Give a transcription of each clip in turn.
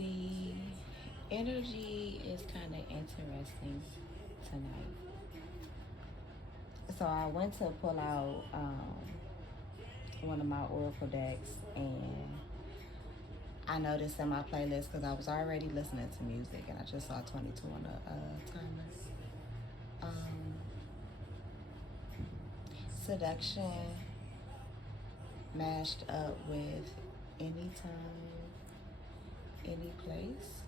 The energy is kind of interesting tonight. So I went to pull out one of my oracle decks, and I noticed in my playlist because I was already listening to music, and I just saw 22 on the timer. Um, Seduction mashed up with Anytime, Any Place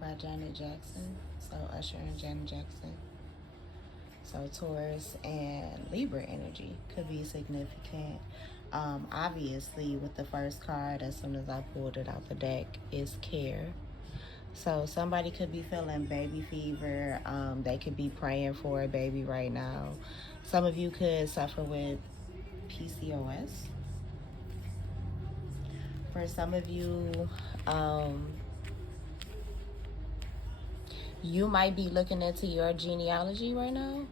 by Janet Jackson. So Usher and Janet Jackson. So Taurus and Libra energy could be significant. Obviously, with the first card, as soon as I pulled it out the deck, is care. So somebody could be feeling baby fever. They could be praying for a baby right now. Some of you could suffer with PCOS. For some of you, you might be looking into your genealogy right now,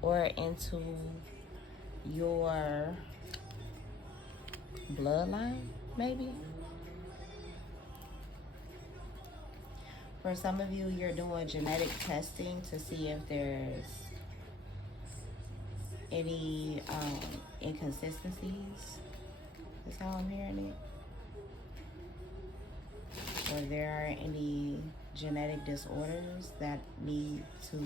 or into your bloodline, maybe. For some of you, you're doing genetic testing to see if there's any inconsistencies. That's how I'm hearing it. Or there are any genetic disorders that need to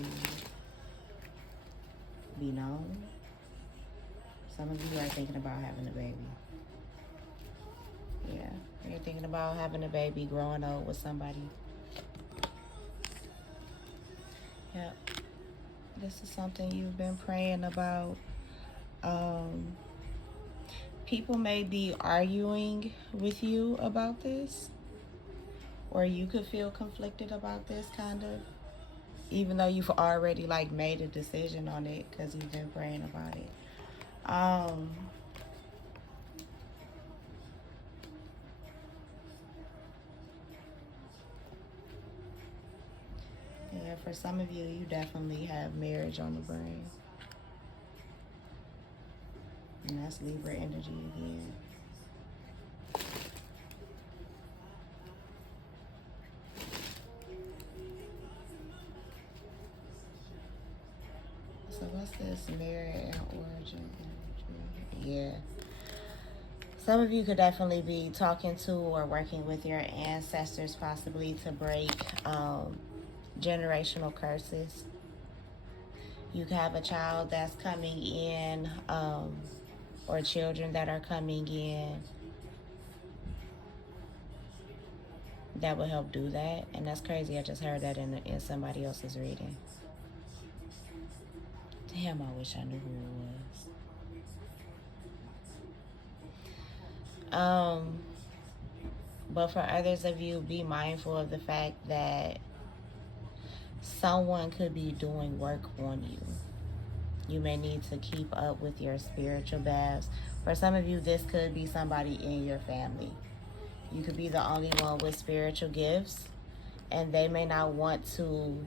be known. Some of you are thinking about having a baby. Yeah, you're thinking about having a baby, growing old with somebody. Yep. This is something you've been praying about. People may be arguing with you about this, or you could feel conflicted about this, kind of, even though you've already like made a decision on it because you've been praying about it. Yeah, for some of you, you definitely have marriage on the brain. And that's Libra energy again. So what's this merit and origin energy? Yeah. Some of you could definitely be talking to or working with your ancestors, possibly to break generational curses. You could have a child that's coming in, or children that are coming in that will help do that. And that's crazy. I just heard that in somebody else's reading. Damn, I wish I knew who it was. But for others of you, be mindful of the fact that someone could be doing work on you. You may need to keep up with your spiritual baths. For some of you, this could be somebody in your family. You could be the only one with spiritual gifts, and they may not want to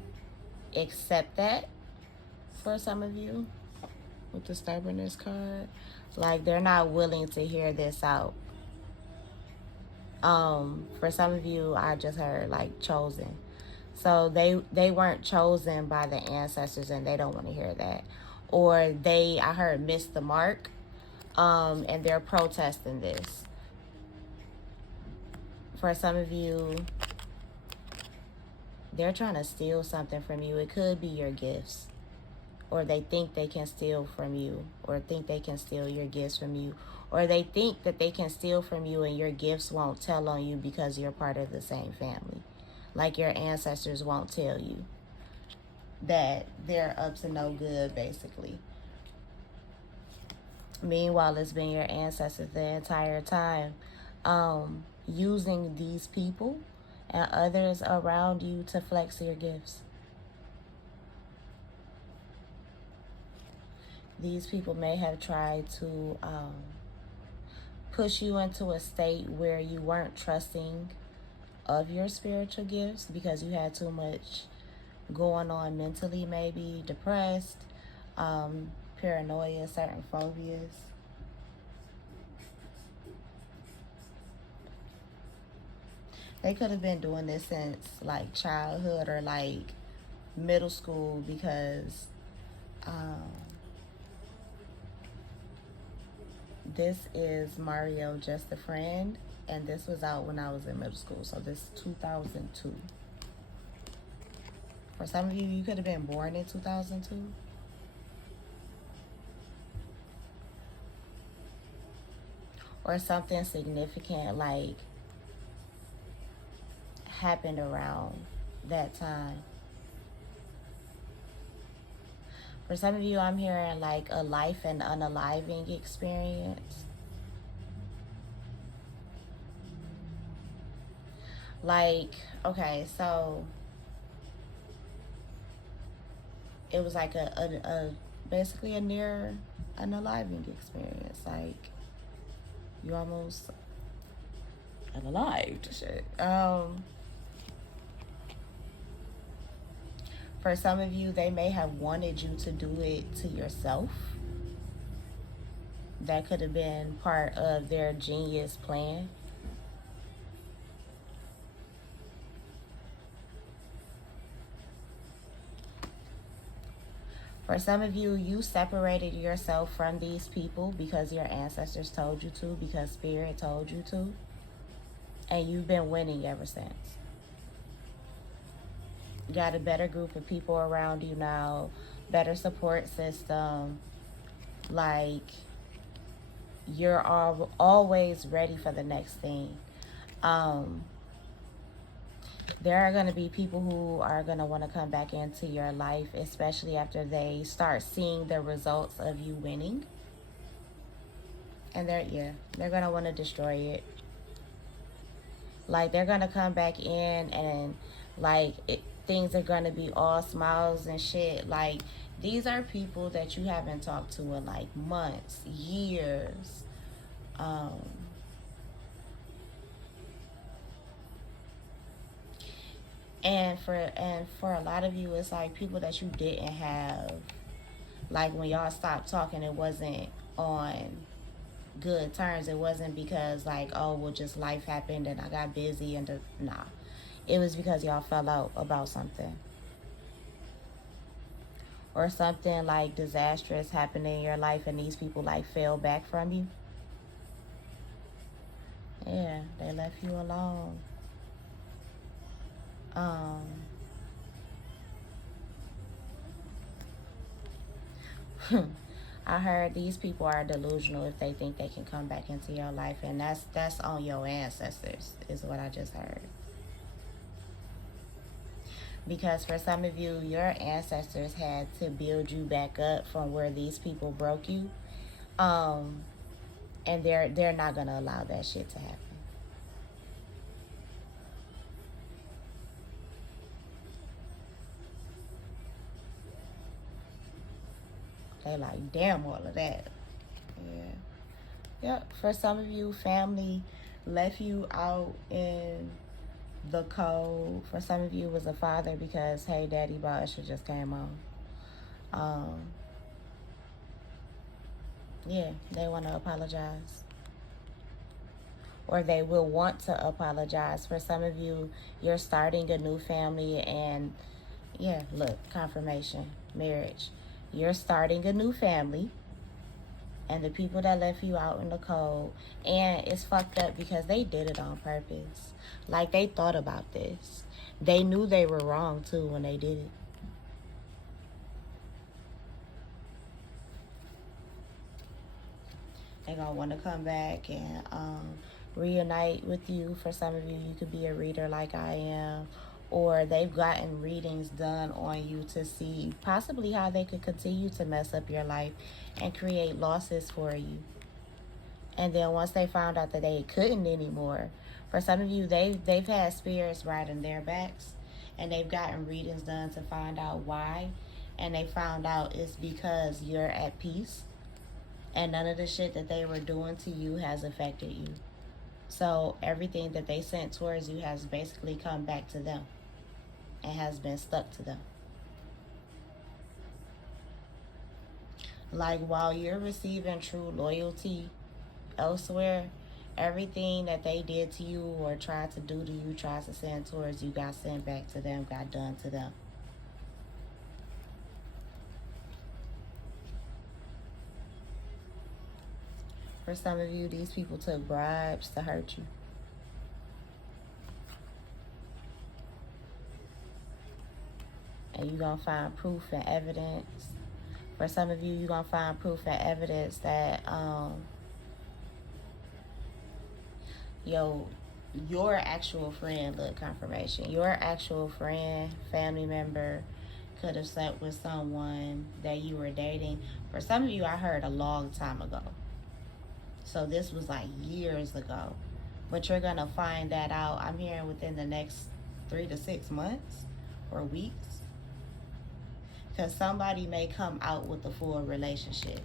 accept that. For some of you, with the stubbornness card, like they're not willing to hear this out. For some of you, I just heard like chosen. So they weren't chosen by the ancestors, and they don't want to hear that. Or I heard missed the mark, and they're protesting this. For some of you, they're trying to steal something from you. It could be your gifts, or they think they can steal from you, or think they can steal your gifts from you, or they think that they can steal from you and your gifts won't tell on you because you're part of the same family. Like your ancestors won't tell you that they're up to no good, basically. Meanwhile, it's been your ancestors the entire time, using these people and others around you to flex your gifts. These people may have tried to push you into a state where you weren't trusting of your spiritual gifts because you had too much going on mentally, maybe depressed, paranoia, certain phobias. They could have been doing this since like childhood or like middle school, because um, this is Mario Just a Friend, and this was out when I was in middle school, so this is 2002. For some of you, you could have been born in 2002. Or something significant like happened around that time. For some of you, I'm hearing like a life and unaliving experience. Like, okay, so it was like a basically a near unaliving experience. Like, you almost unalived. Shit. For some of you, they may have wanted you to do it to yourself. That could have been part of their genius plan. For some of you, you separated yourself from these people because your ancestors told you to, because Spirit told you to, and you've been winning ever since. You got a better group of people around you now, better support system. Like, you're always ready for the next thing. There are going to be people who are going to want to come back into your life, especially after they start seeing the results of you winning. And they're going to want to destroy it. Like, they're going to come back in and like things are going to be all smiles and shit. Like, these are people that you haven't talked to in like months, years. And for a lot of you, it's like people that you didn't have. Like, when y'all stopped talking, it wasn't on good terms. It wasn't because like, oh, well, just life happened and I got busy and nah. It was because y'all fell out about something. Or something like disastrous happened in your life and these people like fell back from you. Yeah, they left you alone. I heard these people are delusional if they think they can come back into your life, and that's on your ancestors, is what I just heard. Because for some of you, your ancestors had to build you back up from where these people broke you, and they're not gonna allow that shit to happen. They like, damn all of that. Yeah. Yep. For some of you, family left you out in the cold. For some of you, it was a father because, hey, Daddy Boss just came on. Yeah, they want to apologize. Or they will want to apologize. For some of you, you're starting a new family, and yeah, look, confirmation, marriage. You're starting a new family, and the people that left you out in the cold, and it's fucked up because they did it on purpose. Like, they thought about this. They knew they were wrong too when they did it. They're gonna want to come back and reunite with you. For some of you, you could be a reader like I am, or they've gotten readings done on you to see possibly how they could continue to mess up your life and create losses for you. And then once they found out that they couldn't anymore, for some of you, they've had spirits riding their backs, and they've gotten readings done to find out why, and they found out it's because you're at peace, and none of the shit that they were doing to you has affected you. So everything that they sent towards you has basically come back to them and has been stuck to them. Like, while you're receiving true loyalty elsewhere, Everything that they did to you or tried to do to you, tried to send towards you, got sent back to them, got done to them. For some of you, these people took bribes to hurt you. And you're going to find proof and evidence. For some of you, you're going to find proof and evidence that your actual friend, look, confirmation, your actual friend, family member could have slept with someone that you were dating. For some of you, I heard a long time ago. So this was like years ago. But you're going to find that out, I'm hearing, within the next 3 to 6 months or weeks. Because somebody may come out with a full relationship.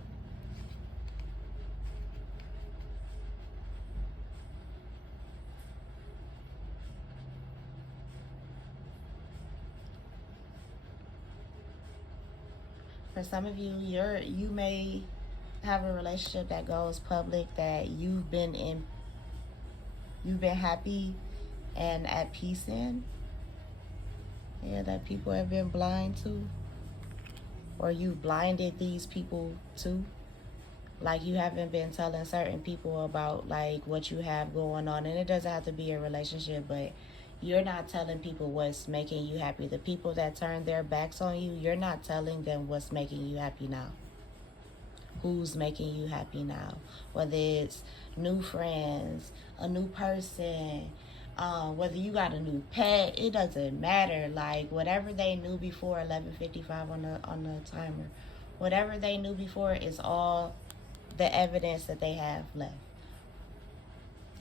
For some of you, you may have a relationship that goes public, that you've been happy and at peace in. Yeah, that people have been blind to. Or you blinded these people to. Like, you haven't been telling certain people about like what you have going on. And it doesn't have to be a relationship, but you're not telling people what's making you happy. The people that turn their backs on you, you're not telling them what's making you happy now. Who's making you happy now? Whether it's new friends, a new person, whether you got a new pet, it doesn't matter. Like, whatever they knew before 11:55 on the timer, whatever they knew before is all the evidence that they have left.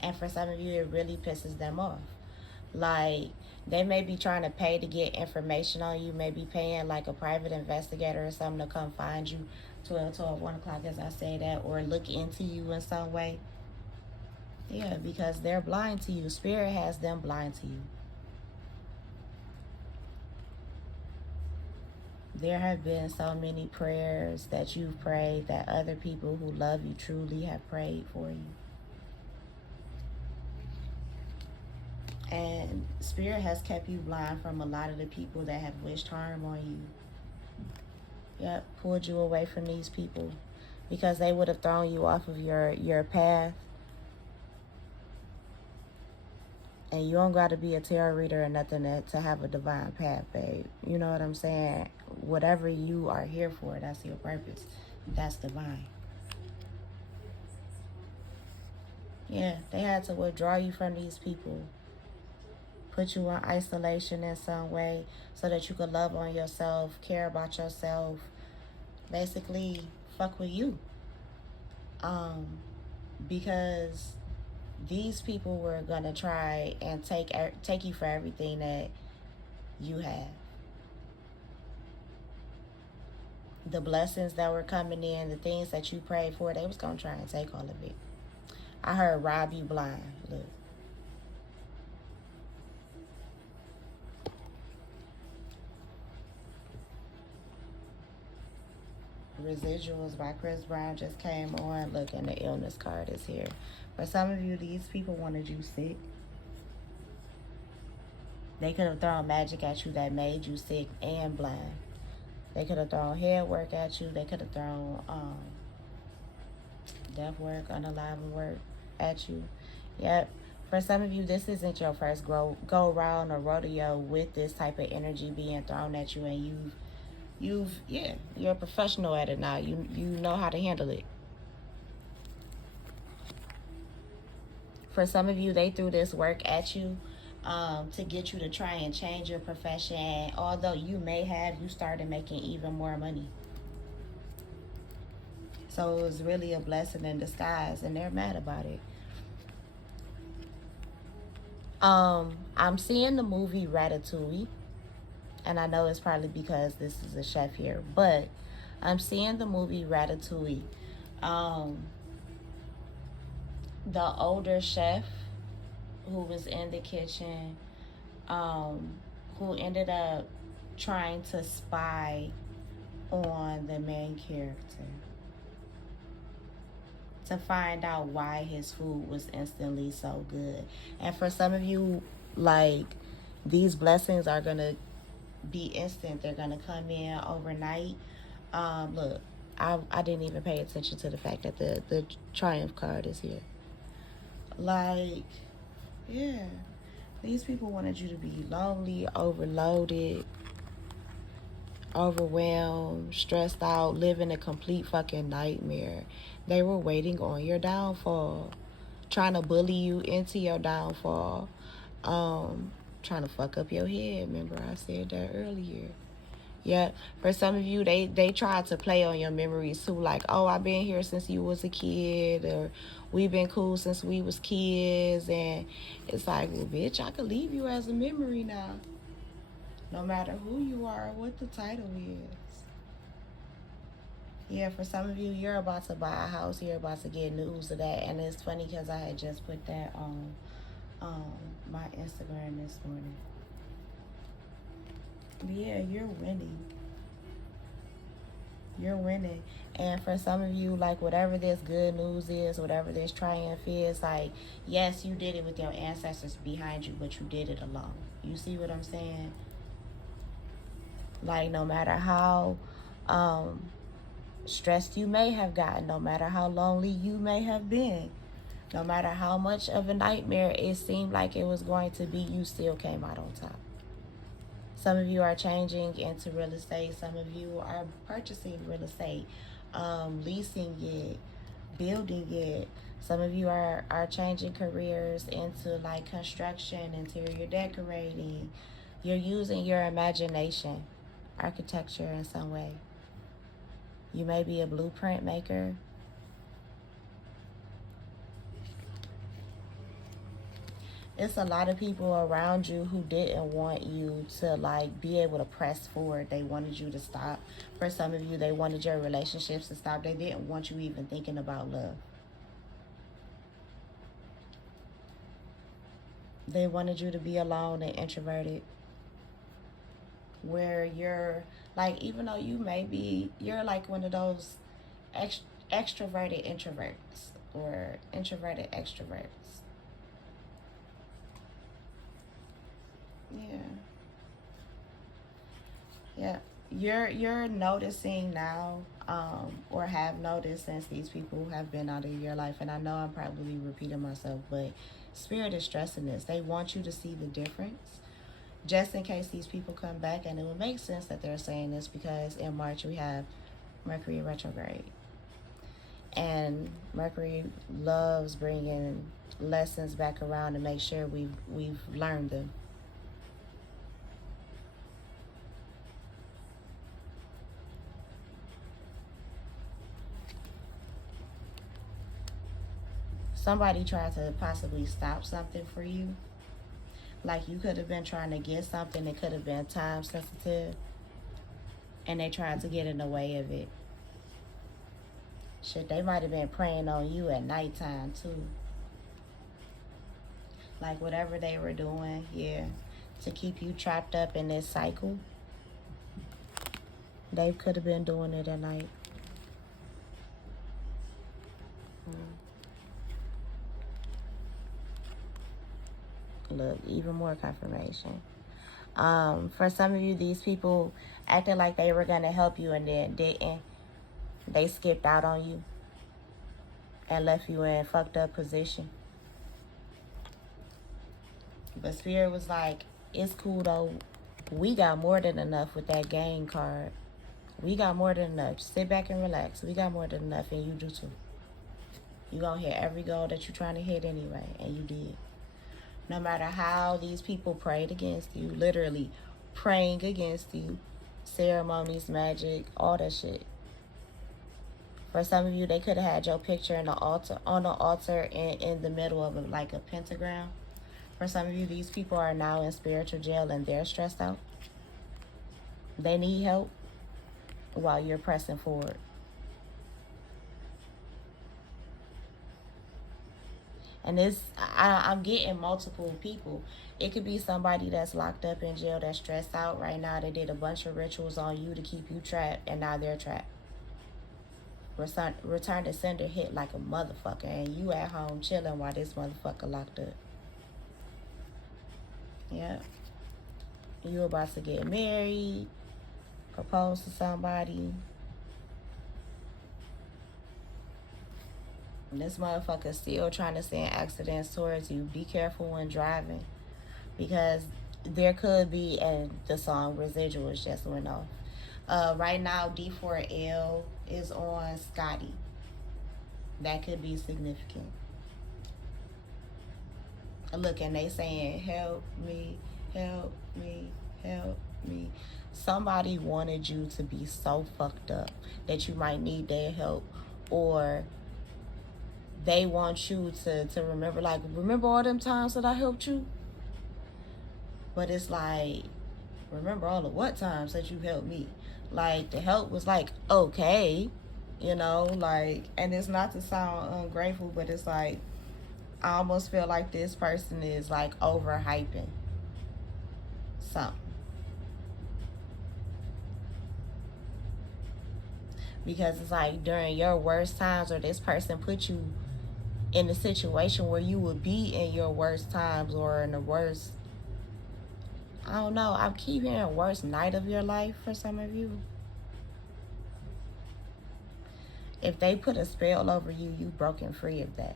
And for some of you, it really pisses them off. Like, they may be trying to pay to get information on you, maybe paying like a private investigator or something to come find you 12, 1 o'clock, as I say that, or look into you in some way. Yeah, because they're blind to you. Spirit has them blind to you. There have been so many prayers that you've prayed that other people who love you truly have prayed for you. And Spirit has kept you blind from a lot of the people that have wished harm on you. Yep, pulled you away from these people because they would have thrown you off of your path. And you don't got to be a tarot reader or nothing to have a divine path, babe. You know what I'm saying? Whatever you are here for, that's your purpose. That's divine. Yeah, they had to withdraw you from these people. Put you in isolation in some way so that you could love on yourself, care about yourself. Basically, fuck with you. Because these people were gonna try and take you for everything that you have. The blessings that were coming in, the things that you prayed for, they was gonna try and take all of it. I heard rob you blind. Look. Residuals by Chris Brown just came on. Look, and the illness card is here. For some of you, these people wanted you sick. They could have thrown magic at you that made you sick and blind. They could have thrown head work at you. They could have thrown death work, unalive work at you. Yep. For some of you, this isn't your first go round or rodeo with this type of energy being thrown at you, and you're a professional at it now. You know how to handle it. For some of you, they threw this work at you to get you to try and change your profession. Although you started making even more money. So it was really a blessing in disguise, and they're mad about it. I'm seeing the movie Ratatouille. And I know it's probably because this is a chef here, but I'm seeing the movie Ratatouille. The older chef who was in the kitchen, who ended up trying to spy on the main character. to find out why his food was instantly so good. And for some of you, like, these blessings are going to be instant. They're going to come in overnight. Look, I didn't even pay attention to the fact that the Triumph card is here. Like, yeah, these people wanted you to be lonely, overloaded, overwhelmed, stressed out, living a complete fucking nightmare. They were waiting on your downfall, trying to bully you into your downfall, trying to fuck up your head. Remember I said that earlier. Yeah, for some of you, they tried to play on your memories too, like, oh, I've been here since you was a kid, or we've been cool since we was kids, and it's like, well, bitch, I could leave you as a memory now, no matter who you are or what the title is. Yeah, for some of you, you're about to buy a house, you're about to get news of that, and it's funny because I had just put that on my Instagram this morning. Yeah, you're winning. You're winning. And for some of you, like, whatever this good news is, whatever this triumph is, like, yes, you did it with your ancestors behind you, but you did it alone. You see what I'm saying? Like, no matter how stressed you may have gotten, no matter how lonely you may have been, no matter how much of a nightmare it seemed like it was going to be, you still came out on top. Some of you are changing into real estate. Some of you are purchasing real estate, leasing it, building it. Some of you are changing careers into like construction, interior decorating. You're using your imagination, architecture in some way. You may be a blueprint maker. It's a lot of people around you who didn't want you to like be able to press forward. They wanted you to stop. For some of you, they wanted your relationships to stop. They didn't want you even thinking about love. They wanted you to be alone and introverted. Where you're like, even though you may be, you're like one of those extroverted introverts or introverted extroverts. Yeah. You're noticing now, or have noticed since these people have been out of your life, and I know I'm probably repeating myself, but Spirit is stressing this. They want you to see the difference, just in case these people come back, and it would make sense that they're saying this because in March we have Mercury retrograde, and Mercury loves bringing lessons back around to make sure we've learned them. Somebody tried to possibly stop something for you. Like, you could have been trying to get something that could have been time sensitive, and they tried to get in the way of it. Shit, they might have been preying on you at nighttime too. Like, whatever they were doing, yeah, to keep you trapped up in this cycle, they could have been doing it at night. Look, even more confirmation. For some of you, these people acted like they were going to help you and then didn't. They skipped out on you and left you in a fucked up position. But Spirit was like, it's cool though. We got more than enough with that game card. We got more than enough. Sit back and relax. We got more than enough, and you do too. You gonna hit every goal that you're trying to hit anyway, and you did. No matter how these people prayed against you, literally praying against you, ceremonies, magic, all that shit. For some of you, they could have had your picture in the altar, on the altar in the middle of like a pentagram. For some of you, these people are now in spiritual jail and they're stressed out. They need help while you're pressing forward. And this, I'm getting multiple people. It could be somebody that's locked up in jail that's stressed out right now. They did a bunch of rituals on you to keep you trapped, and now they're trapped. Return to sender hit like a motherfucker, and you at home chilling while this motherfucker locked up. Yeah. You about to get married, propose to somebody. And this motherfucker still trying to send accidents towards you. Be careful when driving, because there could be, and the song Residuals just went off. Right now, D4L is on Scotty. That could be significant. Look, and they saying, help me, help me, help me. Somebody wanted you to be so fucked up that you might need their help, or they want you to remember, like, remember all them times that I helped you? But it's like, remember all of what times that you helped me? Like, the help was like, okay, you know, like, and it's not to sound ungrateful, but it's like, I almost feel like this person is like overhyping something. Because it's like during your worst times, or this person put you in a situation where you would be in your worst times, or in the worst, I don't know, I keep hearing worst night of your life for some of you. If they put a spell over you, you've broken free of that.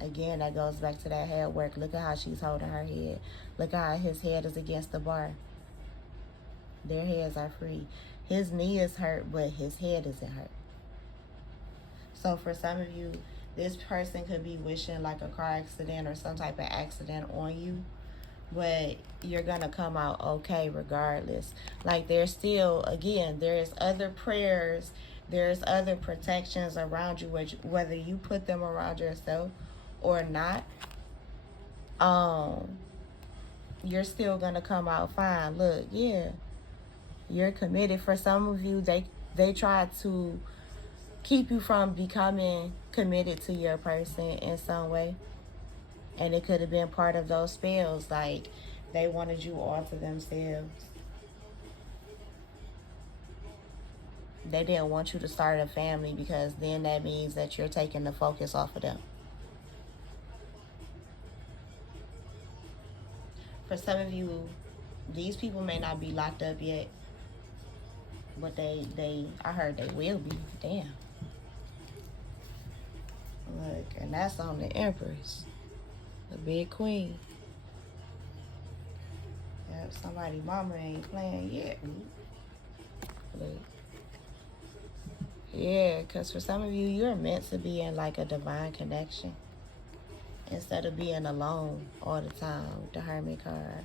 Again, that goes back to that head work. Look at how she's holding her head. Look at how his head is against the bar. Their heads are free. His knee is hurt, but his head isn't hurt. So for some of you, this person could be wishing like a car accident or some type of accident on you, but you're going to come out okay regardless. Like, there's still, again, there's other prayers, there's other protections around you, whether you put them around yourself or not. You're still going to come out fine. Look, yeah, you're committed. For some of you, they try to keep you from becoming committed to your person in some way. And it could have been part of those spells. Like, they wanted you all to themselves. They didn't want you to start a family, because then that means that you're taking the focus off of them. For some of you, these people may not be locked up yet, but I heard they will be. Damn. Look, and that's on the Empress, the big queen. Yep, somebody mama ain't playing yet. Look. Yeah, because for some of you, you're meant to be in like a divine connection instead of being alone all the time with the Hermit card.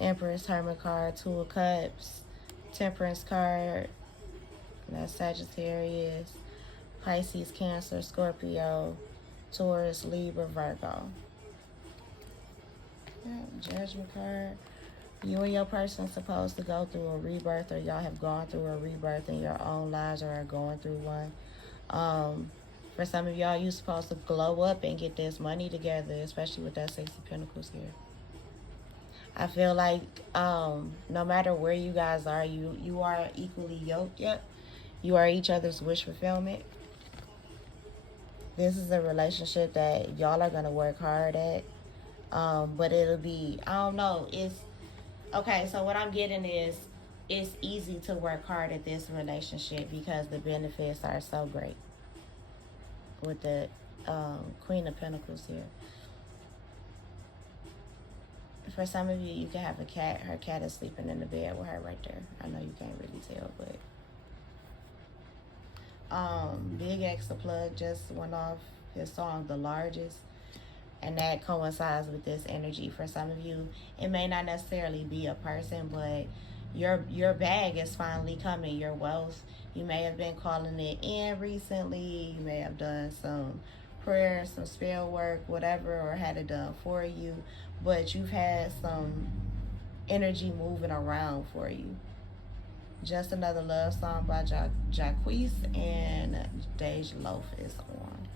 Empress, Hermit card, Two of Cups, Temperance card, that's Sagittarius, Pisces, Cancer, Scorpio, Taurus, Libra, Virgo. Yeah, Judgment card. You and your person are supposed to go through a rebirth, or y'all have gone through a rebirth in your own lives, or are going through one. For some of y'all, you're supposed to glow up and get this money together, especially with that Six of Pentacles here. I feel like no matter where you guys are, you are equally yoked. Yep. You are each other's wish fulfillment. This is a relationship that y'all are going to work hard at. But it'll be, I don't know, it's, okay, so what I'm getting is, it's easy to work hard at this relationship because the benefits are so great. With the Queen of Pentacles here. For some of you, you can have a cat. Her cat is sleeping in the bed with her right there. I know you can't really tell, but Big X the Plug just went off his song The Largest, and that coincides with this energy. For some of you, it may not necessarily be a person, but your bag is finally coming. Your wealth, you may have been calling it in recently. You may have done some prayer, some spell work, whatever, or had it done for you, but you've had some energy moving around for you. Just Another Love Song by Jacquees, and Dej Loaf is on.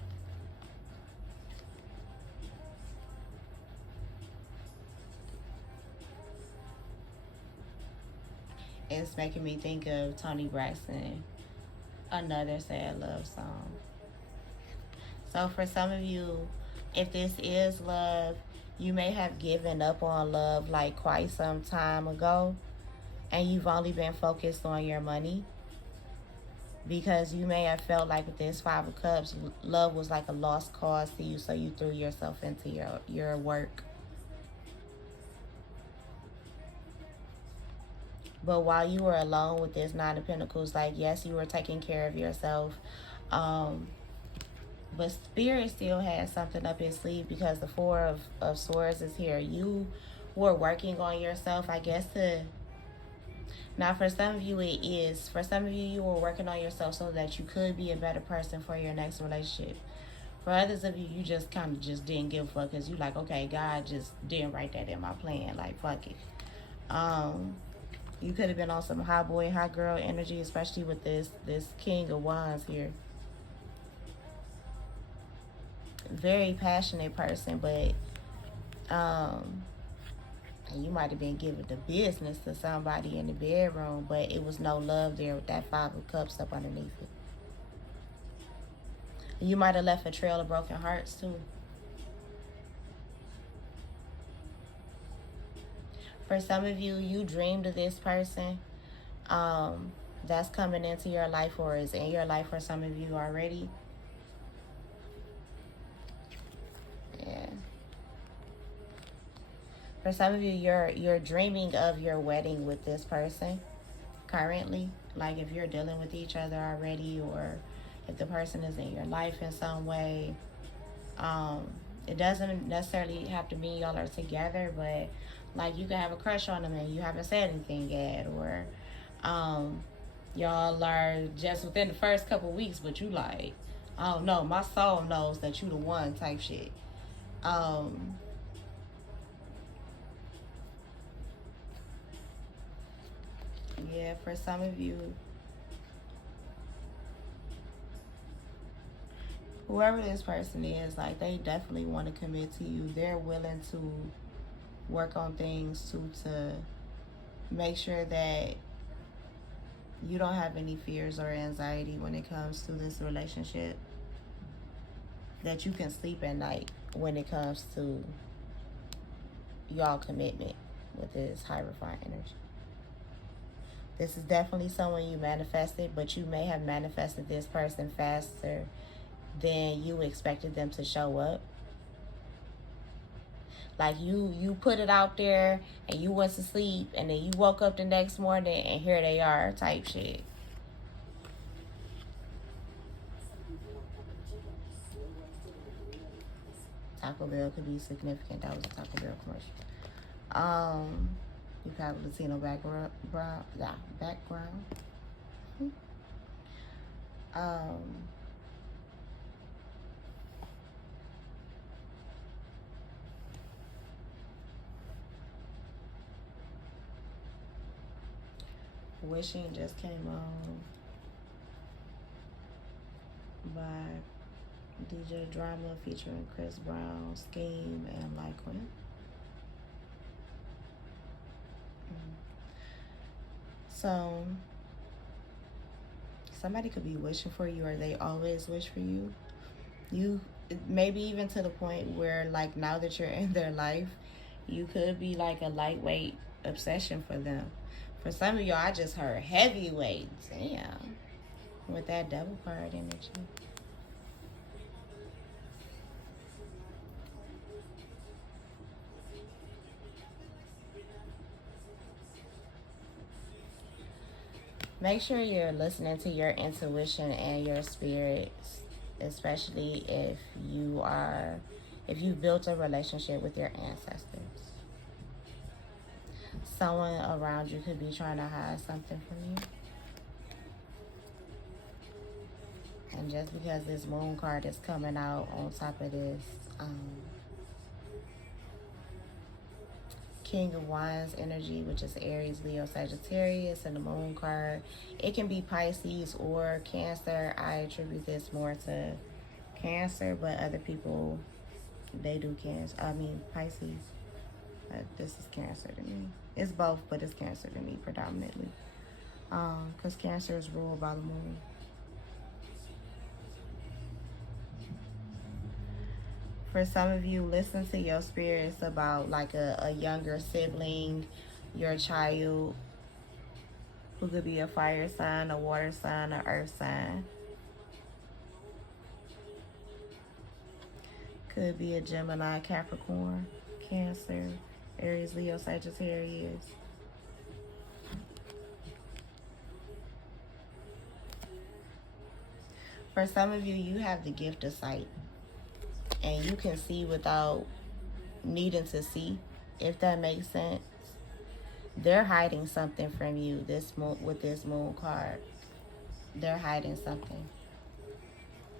It's making me think of Toni Braxton Another sad love song. So for some of you, if this is love, you may have given up on love like quite some time ago, and you've only been focused on your money, because you may have felt like with this Five of Cups, love was like a lost cause to you, so you threw yourself into your work. But while you were alone with this Nine of Pentacles, like, yes, you were taking care of yourself, but Spirit still has something up his sleeve, because the Four of Swords is here. You were working on yourself, I guess, to... Now, for some of you, it is. For some of you, you were working on yourself so that you could be a better person for your next relationship. For others of you, you just kind of just didn't give a fuck, because you like, okay, God just didn't write that in my plan. Like, fuck it. You could have been on some hot boy, hot girl energy, especially with this King of Wands here. Very passionate person, but you might have been giving the business to somebody in the bedroom, but it was no love there with that Five of Cups up underneath it. You might have left a trail of broken hearts too. For some of you, you dreamed of this person that's coming into your life or is in your life for some of you already. Yeah. For some of you, you're dreaming of your wedding with this person currently. Like if you're dealing with each other already, or if the person is in your life in some way. It doesn't necessarily have to mean y'all are together, but like you can have a crush on them and you haven't said anything yet, or y'all are just within the first couple weeks, but you like, I don't know, my soul knows that you the one type shit. Yeah, for some of you, whoever this person is, like they definitely want to commit to you. They're willing to work on things to make sure that you don't have any fears or anxiety when it comes to this relationship. That you can sleep at night when it comes to y'all commitment with this Hierophant energy. This is definitely someone you manifested, but you may have manifested this person faster than you expected them to show up. Like you put it out there and you went to sleep and then you woke up the next morning and here they are type shit. Taco Bell could be significant. That was a Taco Bell commercial. You have Latino background. Wishing just came on by DJ Drama featuring Chris Brown, Scheme, and Lyquin. So somebody could be wishing for you, or they always wish for you. You maybe even to the point where like now that you're in their life, you could be like a lightweight obsession for them. For some of y'all, I just heard heavyweight. Damn. With that double card energy. Make sure you're listening to your intuition and your spirits, especially if you've built a relationship with your ancestors. Someone around you could be trying to hide something from you. And just because this moon card is coming out on top of this King of Wands energy, which is Aries, Leo, Sagittarius, and the moon card, it can be Pisces or Cancer. I attribute this more to Cancer, but other people, they do Cancer. I mean Pisces. This is Cancer to me. It's both, but it's Cancer to me predominantly. Because Cancer is ruled by the moon. For some of you, listen to your spirits about like a younger sibling, your child, who could be a fire sign, a water sign, an earth sign. Could be a Gemini, Capricorn, Cancer, Aries, Leo, Sagittarius. For some of you, you have the gift of sight. And you can see without needing to see, if that makes sense. They're hiding something from you with this moon card. They're hiding something.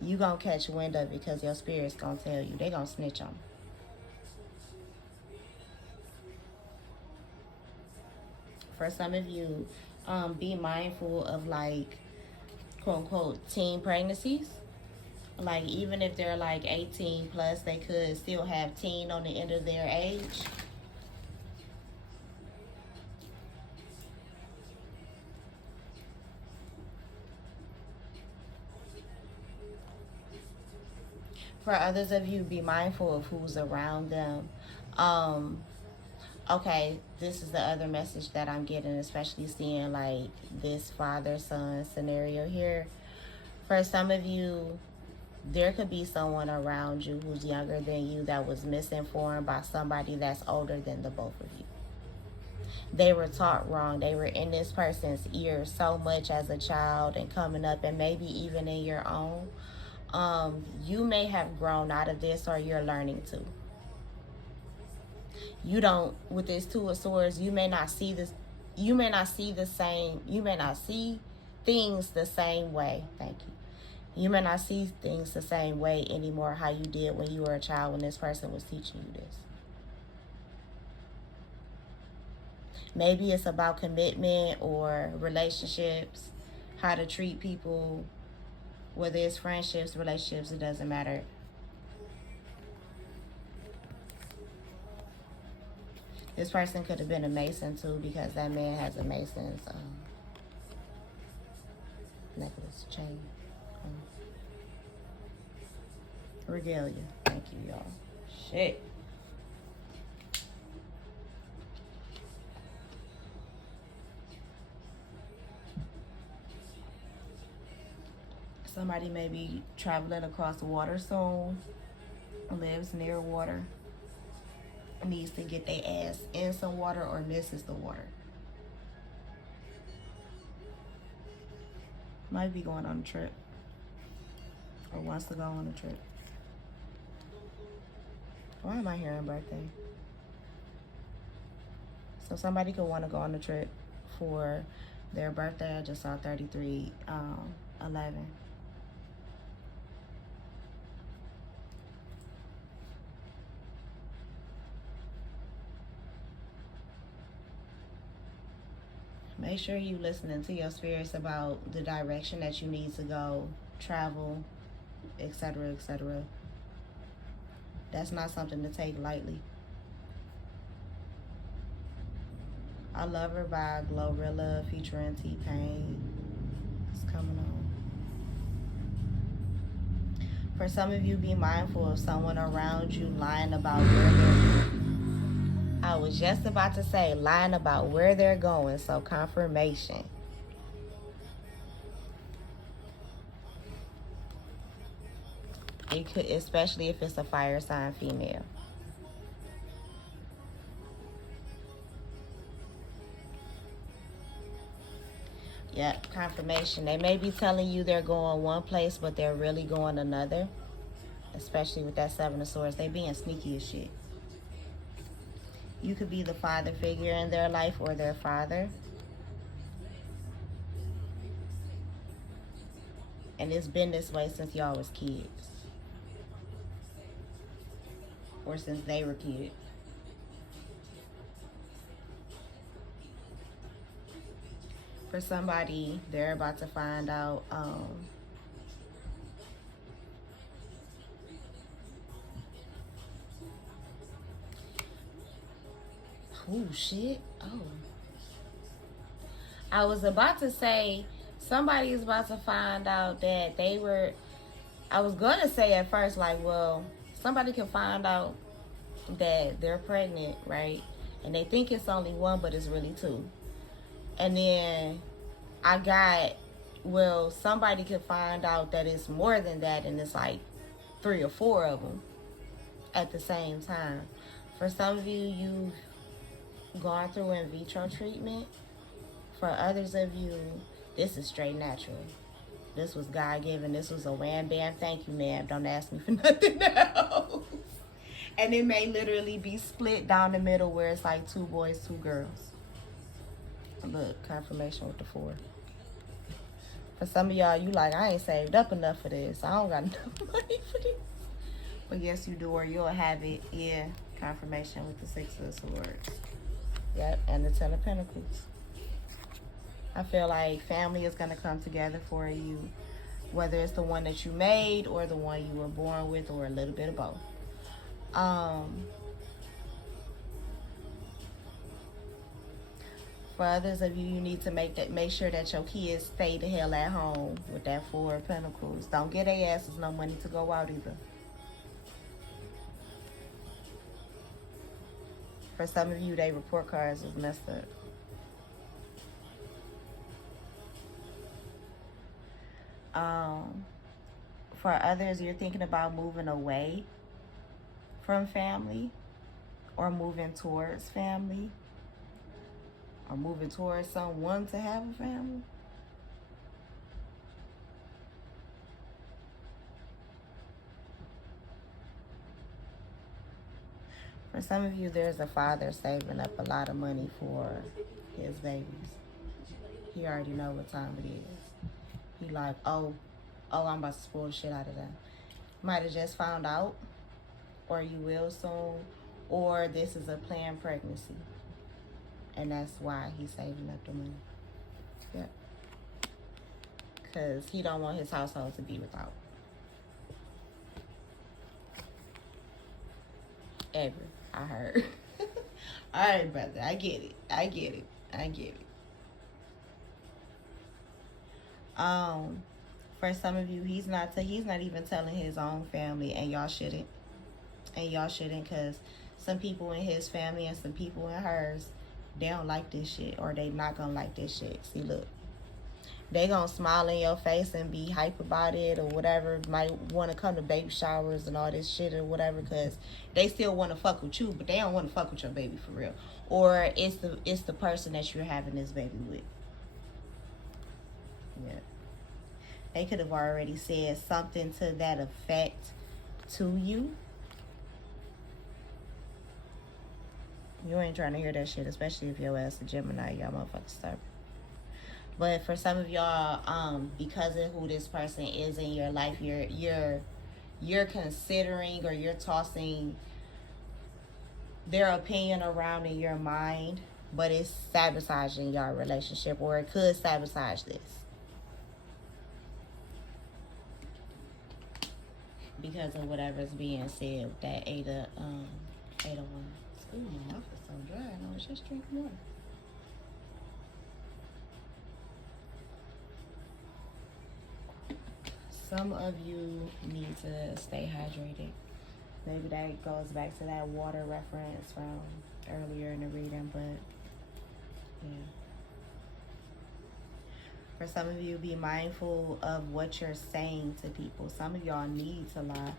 You gonna catch wind of it because your spirit's gonna tell you. They gonna snitch on. For some of you, be mindful of like, quote unquote, teen pregnancies. Like even if they're like 18 plus, they could still have teen on the end of their age. For others of you, be mindful of who's around them. Okay, this is the other message that I'm getting, especially seeing like this father-son scenario here. For some of you, there could be someone around you who's younger than you that was misinformed by somebody that's older than the both of you. They were taught wrong. They were in this person's ear so much as a child and coming up, and maybe even in your own. You may have grown out of this, or you're learning to. You don't, with this Two of Swords, you may not see this, you may not see the same, you may not see things the same way. Thank you. You may not see things the same way anymore how you did when you were a child, when this person was teaching you this. Maybe it's about commitment or relationships, how to treat people, whether it's friendships, relationships, it doesn't matter. This person could have been a Mason too, because that man has a Mason's necklace, chain, regalia. Thank you, y'all. Shit. Somebody may be traveling across the water soon, lives near water, needs to get their ass in some water or misses the water. Might be going on a trip or wants to go on a trip. Why am I hearing birthday? So somebody could want to go on a trip for their birthday. I just saw 3311. Make sure you listening to your spirits about the direction that you need to go, travel, etc., etc. That's not something to take lightly. I Love Her by Glorilla featuring T-Pain. It's coming on. For some of you, be mindful of someone around you lying about where they're going. I was just about to say lying about where they're going, so confirmation. It could, especially if it's a fire sign female. Yep, confirmation. They may be telling you they're going one place, but they're really going another. Especially with that Seven of Swords. They being sneaky as shit. You could be the father figure in their life or their father. And it's been this way since y'all was kids. Or since they were kids. For somebody, they're about to find out oh shit. Oh, I was about to say somebody is about to find out that they were, I was gonna say at first like, well, somebody can find out that they're pregnant, right? And they think it's only one, but it's really two. And then somebody could find out that it's more than that, and it's like 3 or 4 of them at the same time. For some of you, you've gone through in vitro treatment. For others of you, this is straight natural. This was God-given. This was a wham bam, thank you, ma'am. Don't ask me for nothing else. And it may literally be split down the middle where it's like 2 boys, 2 girls. Look, confirmation with the 4. For some of y'all, you like, I ain't saved up enough for this. I don't got enough money for this. But yes, you do, or you'll have it. Yeah, confirmation with the 6 of Swords. Yep, and the 10 of Pentacles. I feel like family is going to come together for you, whether it's the one that you made or the one you were born with, or a little bit of both. For others of you, you need to make sure that your kids stay the hell at home with that 4 of Pentacles. Don't get their asses no money to go out either. For some of you, their report cards was messed up. For others, you're thinking about moving away from family, or moving towards family, or moving towards someone to have a family. For some of you, there's a father saving up a lot of money for his babies. He already know what time it is. He like, oh, I'm about to spoil shit out of them. Might have just found out, or you will soon, or this is a planned pregnancy. And that's why he's saving up the money. Yep. Because he don't want his household to be without. Ever. I heard. All right, brother. I get it. For some of you, he's not even telling his own family, and y'all shouldn't. Because some people in his family and some people in hers, they don't like this shit, or they not gonna like this shit. See, look, they gonna smile in your face and be hype about it or whatever. Might want to come to baby showers and all this shit or whatever, because they still want to fuck with you, but they don't want to fuck with your baby for real. Or it's the person that you're having this baby with. Yeah. They could have already said something to that effect to you. You ain't trying to hear that shit, especially if your ass a Gemini, y'all motherfuckers stubborn. But for some of y'all, because of who this person is in your life, you're considering, or you're tossing their opinion around in your mind, but it's sabotaging your relationship, or it could sabotage this. Because of whatever's being said with that 8 of Wands. Ooh, my mouth is so dry, and I was just drinking water. Some of you need to stay hydrated. Maybe that goes back to that water reference from earlier in the reading, but yeah. For some of you, be mindful of what you're saying to people. Some of y'all need to lie.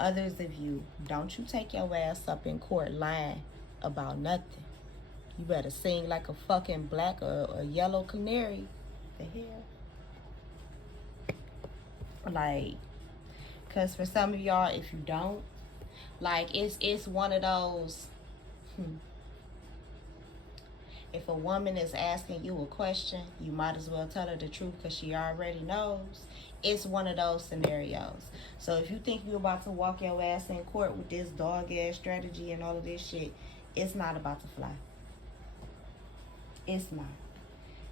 Others of you, don't you take your ass up in court lying about nothing. You better sing like a fucking black or a yellow canary. The hell? Like, because for some of y'all, if you don't, like, it's one of those, if a woman is asking you a question, you might as well tell her the truth, because she already knows. It's one of those scenarios. So if you think you're about to walk your ass in court with this dog-ass strategy and all of this shit, it's not about to fly. It's not.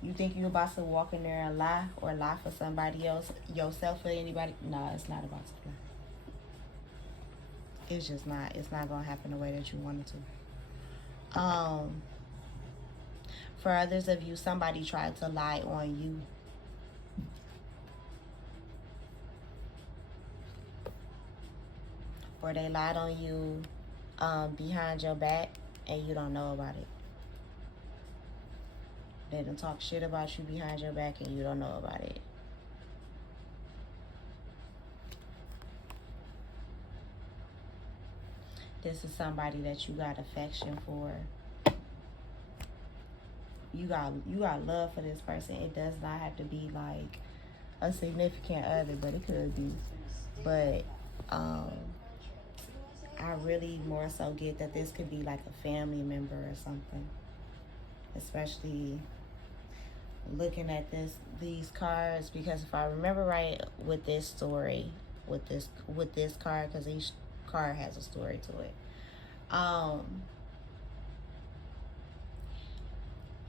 You think you're about to walk in there and lie, or lie for somebody else, yourself, or anybody? No, it's not about to fly. It's just not. It's not going to happen the way that you want it to. For others of you, somebody tried to lie on you. or they lied on you behind your back and you don't know about it. They done talk shit about you behind your back and you don't know about it. This is somebody that you got affection for. You got love for this person. It does not have to be like a significant other, but it could be. But I really more so get that this could be like a family member or something. Especially looking at these cards, because if I remember right with this story, with this card, because each card has a story to it.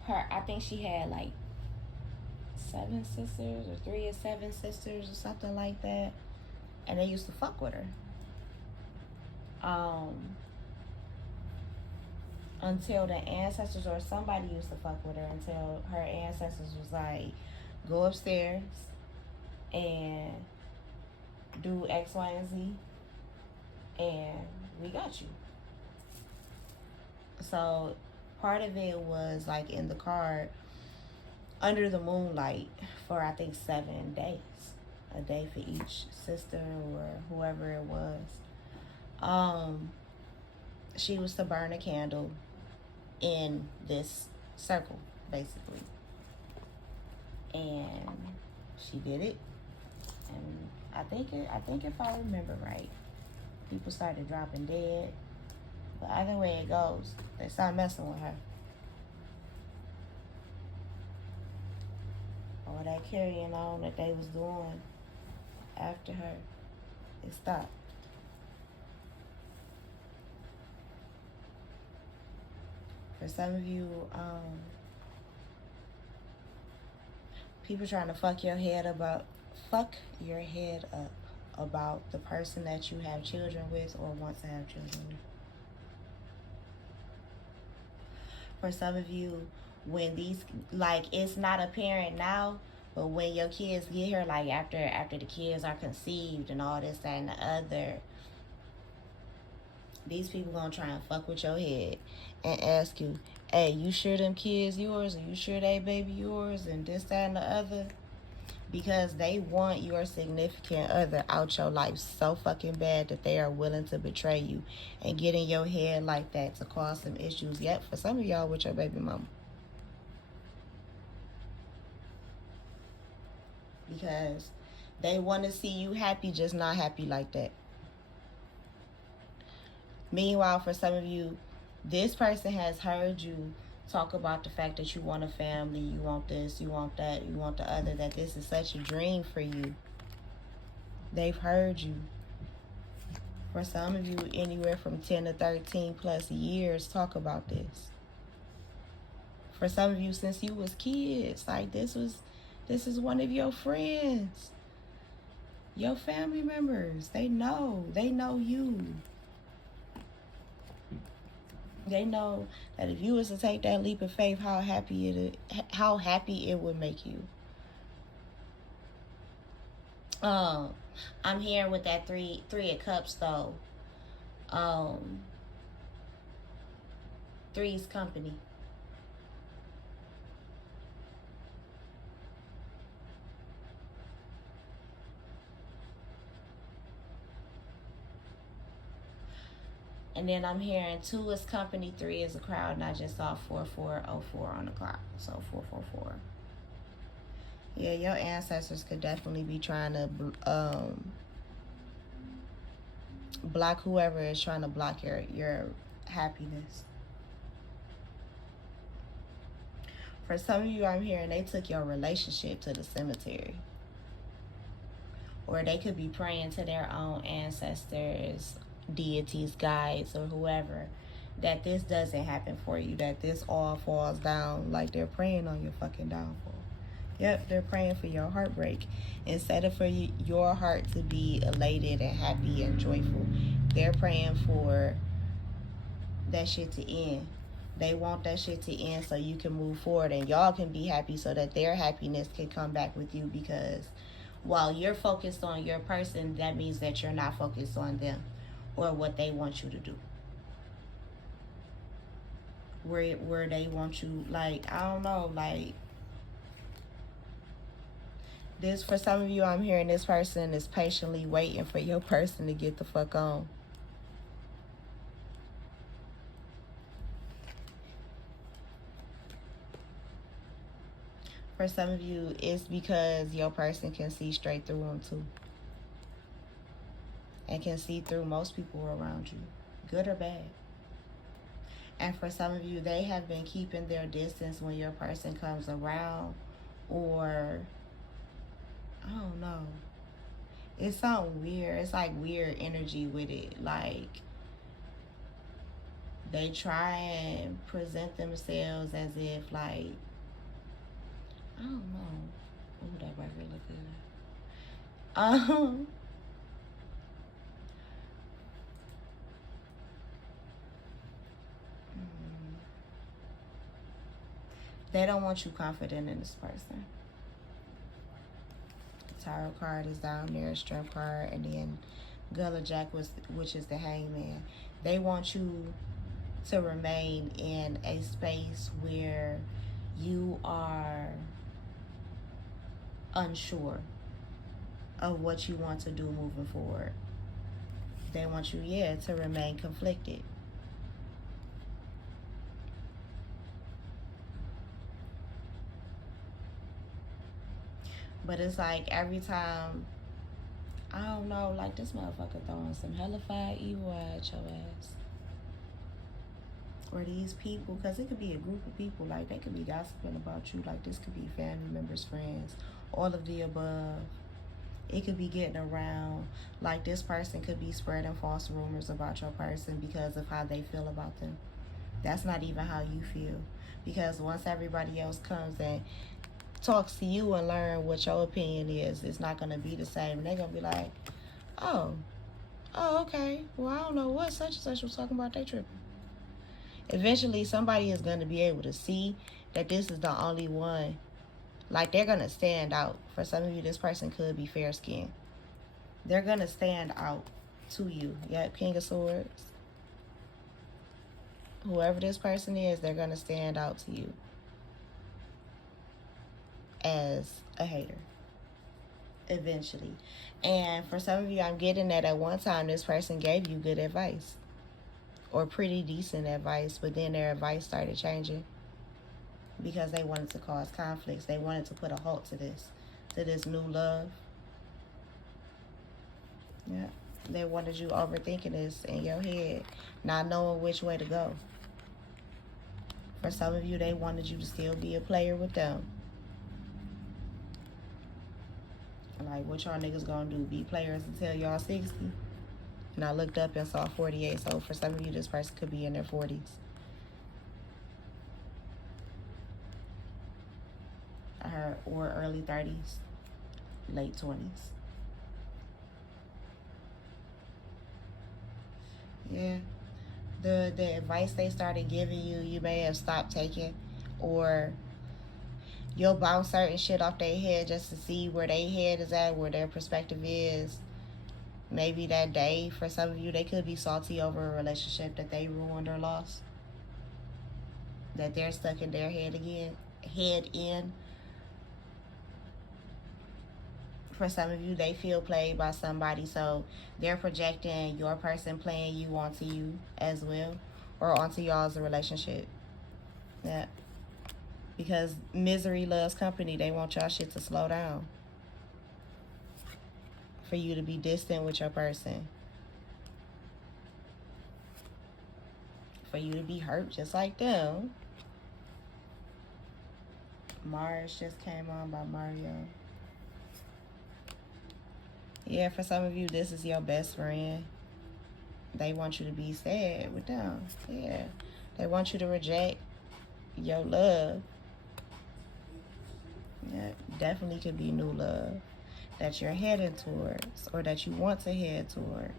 I think she had like 7 sisters or 3 or 7 sisters or something like that, and they used to fuck with her. Until the ancestors or somebody used to fuck with her, until her ancestors was like, go upstairs and do X, Y, and Z, and we got you. So part of it was like in the card, under the moonlight for I think 7 days, a day for each sister or whoever it was. She was to burn a candle in this circle, basically, and she did it. And I think if I remember right, people started dropping dead. But either way it goes, they started messing with her. All that carrying on that they was doing after her, it stopped. For some of you, people trying to fuck your head up about the person that you have children with or want to have children with. For some of you, when these, like, it's not apparent now, but when your kids get here, like after the kids are conceived and all this, that, and the other, these people gonna try and fuck with your head and ask you, hey, you sure them kids yours? Are you sure they baby yours? And this, that, and the other. Because they want your significant other out your life so fucking bad that they are willing to betray you and get in your head like that to cause some issues. Yet for some of y'all with your baby mama. Because they want to see you happy, just not happy like that. Meanwhile, for some of you, this person has heard you talk about the fact that you want a family, you want this, you want that, you want the other, that this is such a dream for you. They've heard you. For some of you, anywhere from 10 to 13 plus years talk about this. For some of you, since you was kids, like this is one of your friends, your family members. They know you. They know that if you was to take that leap of faith, how happy it would make you. I'm here with that three of cups though. Three's company. And then I'm hearing 2 is company, 3 is a crowd, and I just saw 4404 on the clock. So 444. Yeah, your ancestors could definitely be trying to block whoever is trying to block your happiness. For some of you, I'm hearing they took your relationship to the cemetery. Or they could be praying to their own ancestors, deities, guides, or whoever, that this doesn't happen for you, that this all falls down. Like they're praying on your fucking downfall. Yep, they're praying for your heartbreak. Instead of for your heart to be elated and happy and joyful, they're praying for that shit to end. They want that shit to end so you can move forward and y'all can be happy so that their happiness can come back with you, because while you're focused on your person, that means that you're not focused on them. or what they want you to do. Where they want you, like, I don't know, like, this, for some of you, I'm hearing this person is patiently waiting for your person to get the fuck on. For some of you, it's because your person can see straight through them too. And can see through most people around you, good or bad. And for some of you, they have been keeping their distance when your person comes around, or I don't know. It's something weird. It's like weird energy with it. Like, they try and present themselves as if, like, I don't know. Ooh, that burger look good. They don't want you confident in this person. Tarot card is down there, Strength card, and then Gullah Jack, which is the Hangman. They want you to remain in a space where you are unsure of what you want to do moving forward. They want you, to remain conflicted. But it's like every time, I don't know, like this motherfucker throwing some hellified evil at your ass. Or these people, because it could be a group of people, like they could be gossiping about you, like this could be family members, friends, all of the above. It could be getting around, like this person could be spreading false rumors about your person because of how they feel about them. That's not even how you feel, because once everybody else comes and talks to you and learn what your opinion is, it's not going to be the same. And they're going to be like, oh, okay, well, I don't know what such and such was talking about, they tripping. Eventually, somebody is going to be able to see that this is the only one. Like, they're going to stand out. For some of you, this person could be fair-skinned. They're going to stand out to you. Yeah, King of Swords. Whoever this person is, they're going to stand out to you as a hater. Eventually. And for some of you, I'm getting that at one time, this person gave you good advice. Or pretty decent advice, but then their advice started changing because they wanted to cause conflicts. They wanted to put a halt to this new love. Yeah, they wanted you overthinking this in your head, not knowing which way to go. For some of you, they wanted you to still be a player with them. Like, what y'all niggas gonna do? Be players until y'all 60? And I looked up and saw 48. So for some of you, this person could be in their 40s. Or early 30s, late 20s. Yeah. The advice they started giving you, you may have stopped taking, or you'll bounce certain shit off their head just to see where their head is at, where their perspective is. Maybe that day, for some of you, they could be salty over a relationship that they ruined or lost. That they're stuck in their head in. For some of you, they feel played by somebody, so they're projecting your person playing you onto you as well, or onto y'all as a relationship. Yeah. Because misery loves company. They want y'all shit to slow down. For you to be distant with your person. For you to be hurt just like them. Mars just came on by Mario. Yeah, for some of you, this is your best friend. They want you to be sad with them. Yeah. They want you to reject your love. Yeah, definitely could be new love that you're heading towards, or that you want to head towards.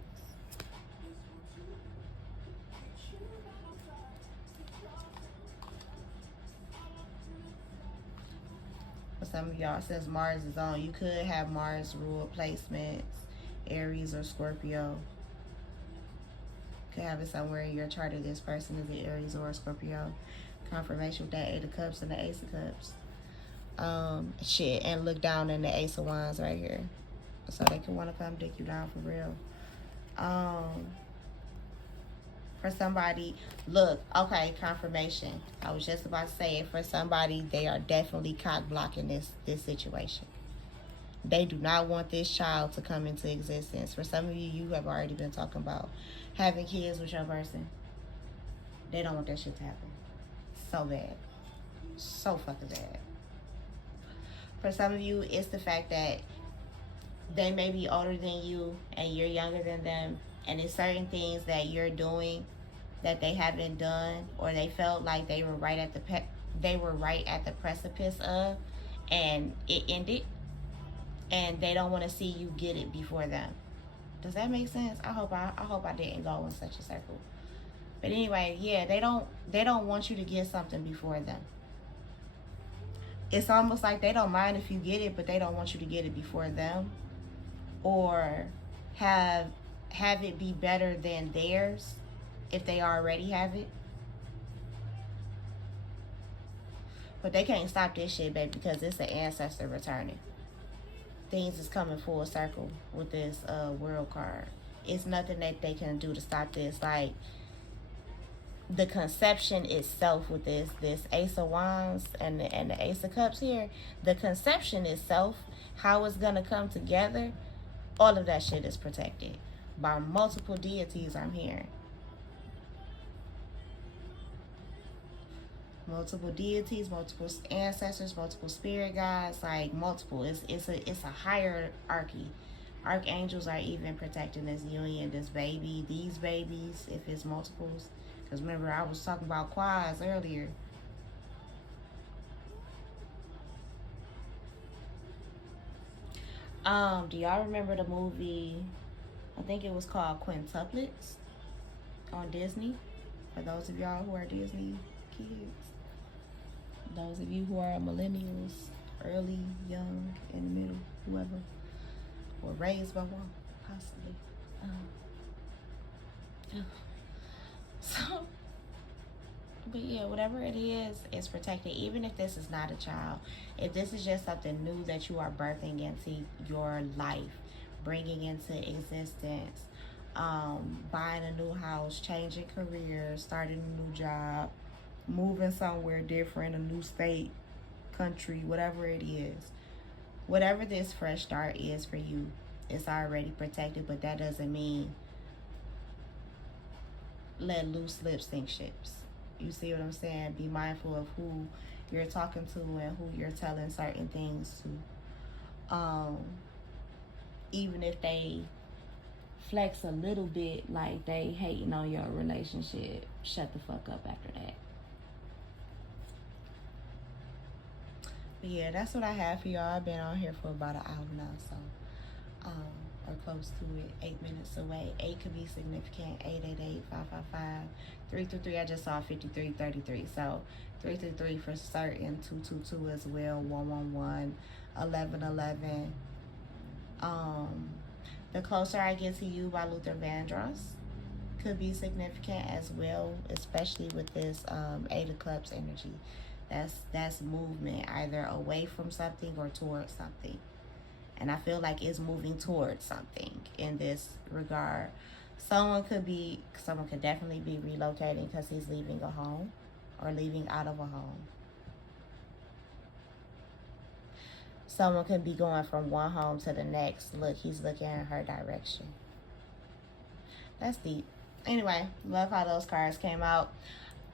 For some of y'all, since Mars is on, you could have Mars ruled placements, Aries or Scorpio. could have it somewhere in your chart of this person is the Aries or Scorpio. Confirmation with that 8 of Cups and the Ace of Cups. And look down in the Ace of Wands right here. So they could want to come dick you down for real. For somebody, look, okay, confirmation. I was just about to say it. For somebody, they are definitely cock blocking this situation. They do not want this child to come into existence. For some of you, you have already been talking about having kids with your person. They don't want that shit to happen. So bad. So fucking bad. For some of you, it's the fact that they may be older than you and you're younger than them, and it's certain things that you're doing that they haven't done, or they felt like they were right at the precipice of, and it ended, and they don't want to see you get it before them. Does that make sense? I hope I didn't go in such a circle. But anyway, yeah, they don't want you to get something before them. It's almost like they don't mind if you get it, but they don't want you to get it before them, or have it be better than theirs if they already have it. But they can't stop this shit, baby, because it's an ancestor returning. Things is coming full circle with this world card. It's nothing that they can do to stop this. Like, the conception itself with this Ace of Wands and the Ace of Cups here, the conception itself, how it's gonna come together, all of that shit is protected by multiple deities. I'm hearing multiple deities, multiple ancestors, multiple spirit guides, like multiple. It's a hierarchy. Archangels are even protecting this union, this baby, these babies, if it's multiples. Because remember, I was talking about quads earlier. Do y'all remember the movie, I think it was called Quintuplets on Disney? For those of y'all who are Disney kids. Those of you who are millennials, early, young, in the middle, whoever. Or raised by one, possibly. So, but yeah, whatever it is, it's protected. Even if this is not a child, if this is just something new that you are birthing into your life, bringing into existence, buying a new house, changing careers, starting a new job, moving somewhere different, a new state, country, whatever it is, whatever this fresh start is for you, it's already protected. But that doesn't mean let loose lips sink ships. You see what I'm saying? Be mindful of who you're talking to and who you're telling certain things to. Even if they flex a little bit like they hating on your relationship, shut the fuck up after that. But yeah, that's what I have for y'all. I've been on here for about an hour now, so or close to it, 8 minutes away. 8 could be significant. 888-555-333. I just saw 5333. So 333 for certain. 222 as well. 111. 1111. The Closer I Get to You by Luther Vandross could be significant as well, especially with this 8 of Cups energy. That's movement, either away from something or towards something. And I feel like it's moving towards something in this regard. Someone could definitely be relocating because he's leaving a home or leaving out of a home. Someone could be going from one home to the next. Look, he's looking in her direction. That's deep. Anyway, love how those cards came out.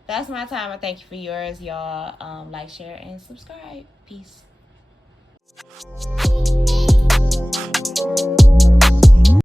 That's my time. I thank you for yours, y'all. Like, share, and subscribe. Peace.